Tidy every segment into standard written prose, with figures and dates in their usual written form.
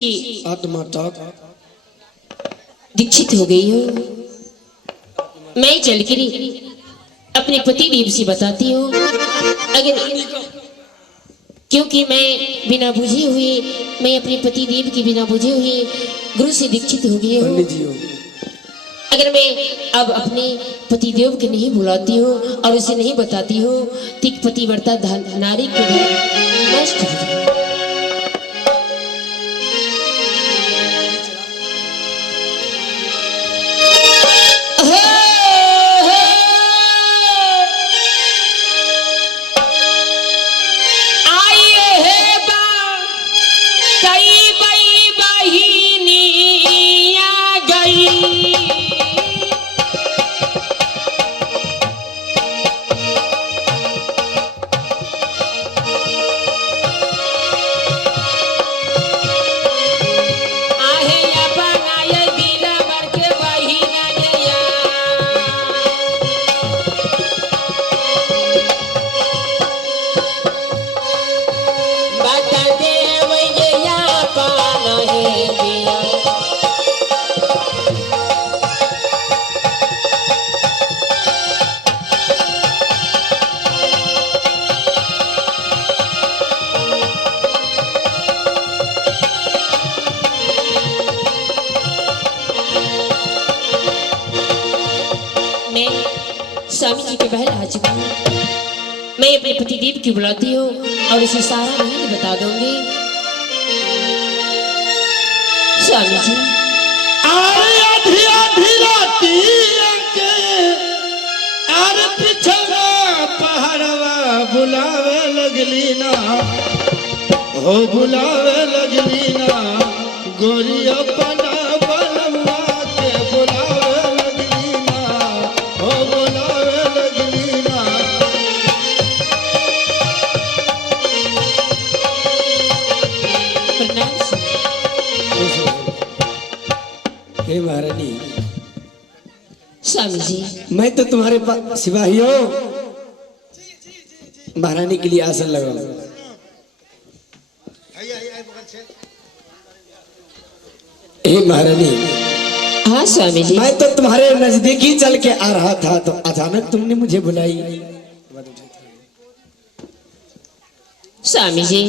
आत्मा तक दीक्षित हो गई हो। मैं चलकर अपने पति देव से बताती हूँ, अगर क्योंकि मैं बिना बुझे हुए, मैं अपने पति देव के बिना बुझे हुए गुरु से दीक्षित हो गई हूँ। अगर मैं अब अपने पति देव के नहीं बुलाती हूँ और उसे नहीं बताती हूँ तो पतिव्रता नारी को नष्ट हो जाए। स्वामी जी के बहल आ चुकी हूँ। मैं अपने पति देव की बुलाती हूँ और इसे सारा नहीं बता दूंगी। स्वामी जी आधी आधी राती के आर पिछड़ा पहाड़वा बुलावे लगली ना, हो बुलावे लगली ना, गोरी अपना बलवा के बुलावे लगली ना, हो बुलावे लगली ना। हे महारानी, स्वामी जी मैं तो तुम्हारे सिपाही हो, महारानी के लिए आसन लगाओ। हे महारानी, हाँ स्वामी जी, मैं तो तुम्हारे नजदीक ही चल के आ रहा था तो अचानक तुमने मुझे बुलाई। स्वामी जी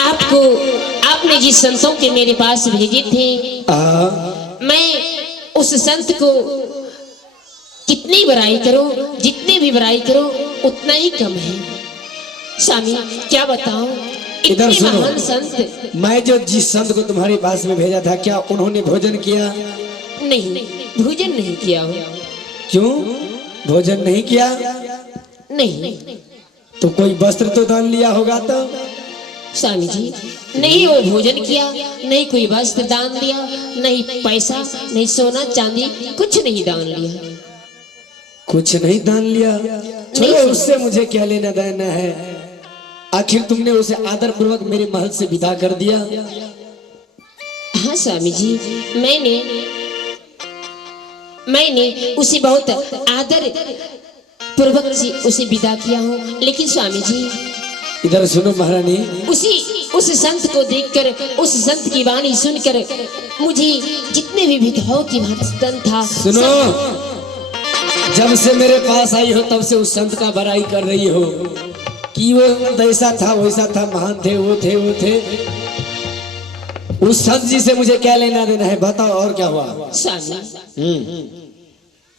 आपको, आपने जिस संतों के मेरे पास भेजे थे, मैं उस संत को कितनी बड़ाई करो, जितनी भी बड़ाई करो उतना ही कम है। स्वामी क्या बताऊं, इधर इतने सुनो, महान संत। मैं जो जिस संत को तुम्हारे पास में भेजा था, क्या उन्होंने भोजन किया? नहीं, भोजन नहीं किया हो। क्यों भोजन नहीं किया? नहीं तो कोई वस्त्र तो दान लिया होगा। तो स्वामी जी नहीं वो भोजन किया, नहीं कोई वस्त्र दान दिया, नहीं पैसा, नहीं सोना चांदी, कुछ नहीं दान लिया। कुछ नहीं दान लिया? चलो उससे मुझे क्या लेना देना है, आखिर तुमने उसे आदर पूर्वक मेरे महल से विदा कर दिया। हाँ स्वामी जी, मैंने उसे बहुत आदर पूर्वक से उसे विदा किया हूँ। लेकिन स्वामी जी इधर सुनो महारानी, उस संत को देखकर, उस संत की वाणी सुनकर मुझे जितने भी विधवाओं की भर्तन था। सुनो, जब से मेरे पास आई हो तब से उस संत का बड़ाई कर रही हो कि वो जैसा था वैसा था, महान थे, वो थे, वो थे। उस संत जी से मुझे क्या लेना देना है, बताओ। और क्या हुआ? स्वामी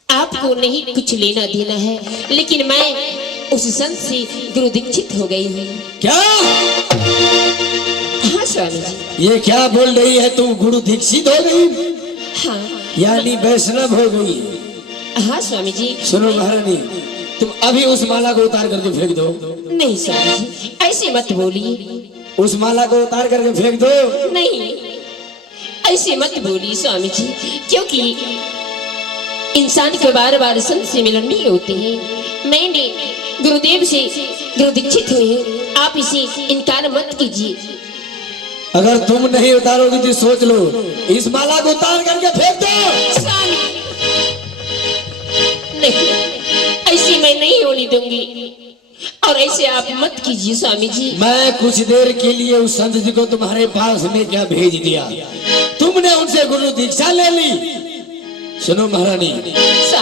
आपको नहीं कुछ लेना देना है, लेकिन मैं उस संत से गुरु दीक्षित हो गई हूँ। क्या? हाँ स्वामी जी। ये क्या बोल रही है, तुम गुरु दीक्षित हो गई? हाँ यानी वैष्णव हो गई? हाँ स्वामी जी। सुनो महारानी, तुम अभी उस माला को उतार करके फेंक दो। नहीं स्वामी जी, ऐसे मत बोलिए। उस माला को उतार करके फेंक दो। नहीं ऐसे मत बोलिए स्वामी जी, क्योंकि इंसान के बार बार संत से मिलन नहीं होते हैं। मैंने गुरुदेव से गुरु दीक्षित हुए हैं, आप इसे इनकार मत कीजिए। अगर तुम नहीं उतारोगी तो सोच लो, इस माला को उतार करके फेंक दो। स्वामी नहीं, ऐसी मैं नहीं होने दूंगी। और ऐसे आप मत कीजिए स्वामी जी। मैं कुछ देर के लिए उस संत जी को तुम्हारे पास में क्या भेज दिया, तुमने उनसे गुरु दीक्षा ले ली। सुनो महारानी,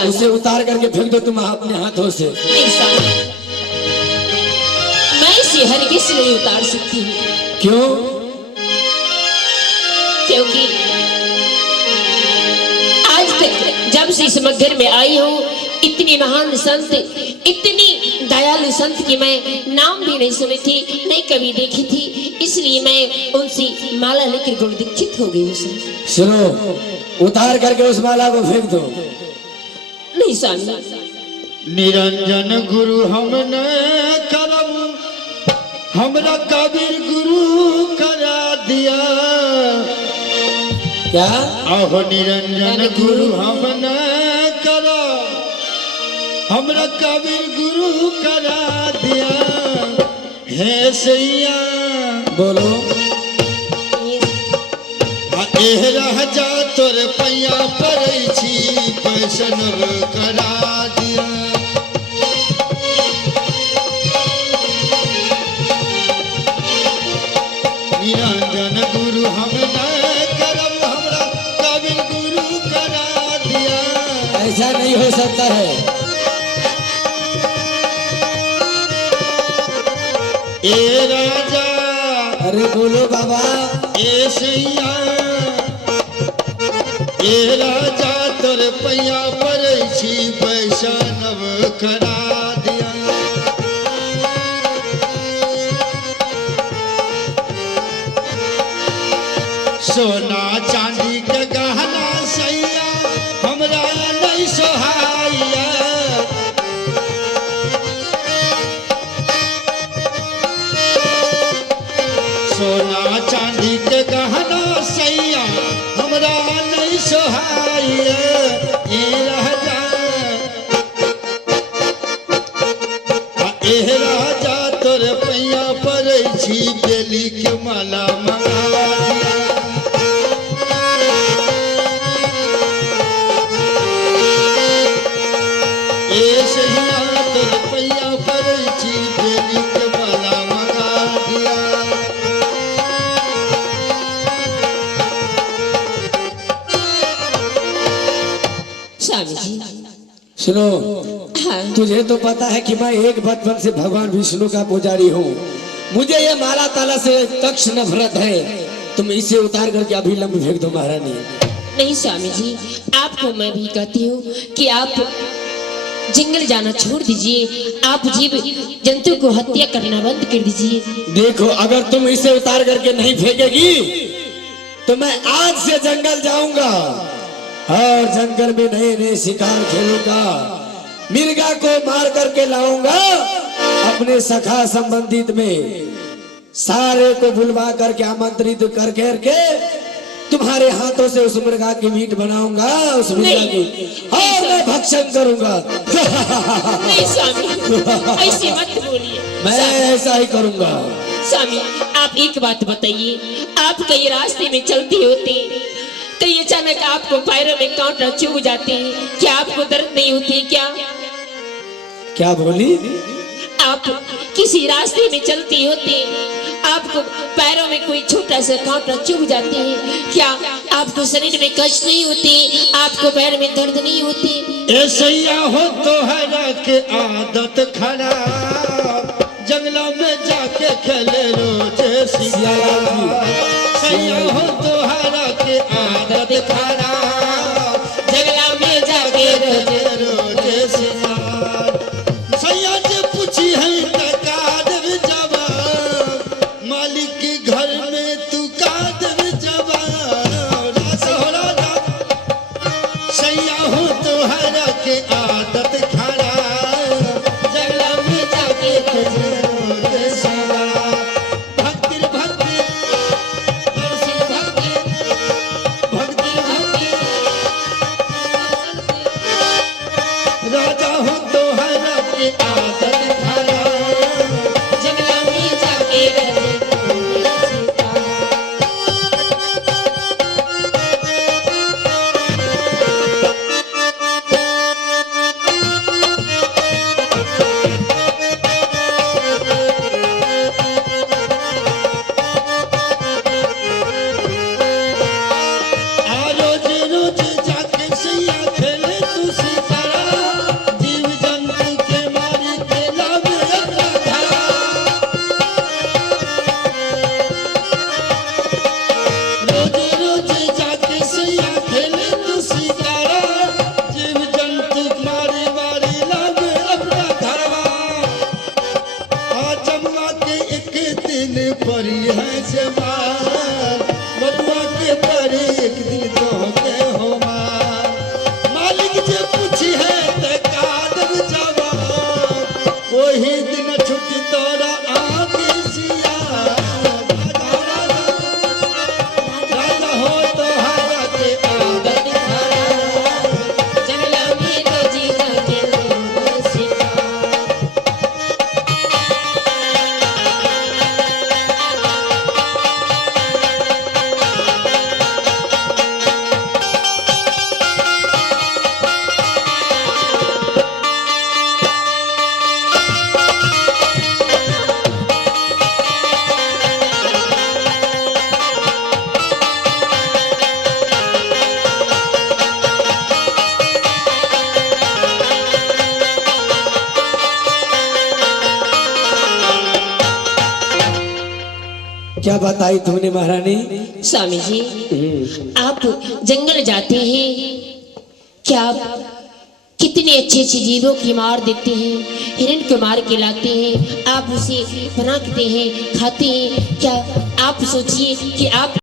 उसे उतार करके फेंक दो तुम अपने हाथों से। नहीं स्वामी, मैं इसे हरगिज नहीं उतार सकती हूँ। क्यों? क्योंकि आज तक जब से इस मगर में आई हूँ, इतनी महान संत, इतनी दयालु संत की मैं नाम भी नहीं सुनी थी, नहीं कभी देखी थी, इसलिए मैं उनसे माला लेकर गुरु दीक्षित हो गई उसे। सुनो, उतार करके उस माला को फेंक दो। नहीं स्वामी, निरंजन गुरु हमने करम, हमरा कबीर गुरु करा दिया। क्या? आहो निरंजन गुरु हमने करा, हमरा कबीर गुरु करा दिया। हे सैया बोलो। एह राजा तोर पैया पड़ै छी, वैष्णव करा दिया। निरंजन गुरु हम न करब, हमरा कबीर गुरु करा दिया। ऐसा नहीं हो सकता है। ए राजा, अरे बोलो बाबा। ए सैया, ए राजा तोर पैया पड़ै छी, वैष्णव करा दिया। सोना चांदी के गहना सैया हमरा नहीं सोहाइया। सोना चांदी के गहना सैया हमरा नहीं सोहाइया। ए राजा, ए राजा तोर पैया पड़ै छी, बेली के माला मंगा दिया। ए सैया तोर पैया पड़ै छी, बेली के माला मंगा दिया। स्वामी जी। सुनो, हाँ। तुझे तो पता है कि मैं एक बचपन से भगवान विष्णु का पुजारी हूँ। मुझे ये माला ताला से तक्ष नफरत है। तुम इसे उतार करके अभी लंबी फेंक दो महारानी। नहीं स्वामी जी, आपको मैं भी कहती हूँ कि आप जंगल जाना छोड़ दीजिए, आप जीव जंतु को हत्या करना बंद कर दीजिए। देखो, अगर तुम इसे उतार करके नहीं फेंकेगी तो मैं आज से जंगल जाऊंगा और जंगल में नए नए शिकार खेलूंगा, मिर्गा को मार करके लाऊंगा, अपने सखा संबंधित में सारे को बुलवा करके आमंत्रित कर करके तुम्हारे हाथों से उस मुर्गा की मीट बनाऊंगा, उस मुर्गा की और मैं भक्षण करूंगा। नहीं स्वामी, ऐसे मत बोलिए। मैं ऐसा ही करूंगा। स्वामी, आप एक बात बताइए, आप कई रास्ते में चलते होते, कई अचानक आपको पैरों में कांटा चुभ जाते हैं, क्या आपको दर्द नहीं होती क्या? क्या बोली? आप किसी रास्ते में चलते होते, आपको पैरों में कोई छोटा सा कांटा चुभ जाते हैं, क्या आपको शरीर में कष्ट नहीं होती, आपको पैर में दर्द नहीं होती? ऐसैया हो तो हरा के आदत खराब, जंगला में जाके खेले रोज सियारा। सैया हो तो हरा के आदत खराब, जंगला में जाके रोज सियारा। सैया जे पूछी है तकाद जवाब, मालिक के घर में तू काद जवाब। सैया हो तो हरा के आदत खराब, जंगला में जाके रोज सियारा। परी है जवान, बबुआ के परी एक दिन तो के हो मार। मालिक जे पूछी है ते कादर जवान, वही दिन छुट्टी तोरा आगे सिया। राजा हो तोहरा के आदत खराब, जंगला में रोजी जाके लोगों शिकार। क्या बताई तुमने महारानी? स्वामी जी, आप जंगल जाते हैं, क्या आप कितने अच्छे अच्छे जीवों की मार देते हैं, हिरण को मार के लाते हैं, आप उसे बनाते हैं, खाते हैं। क्या आप सोचिए कि आप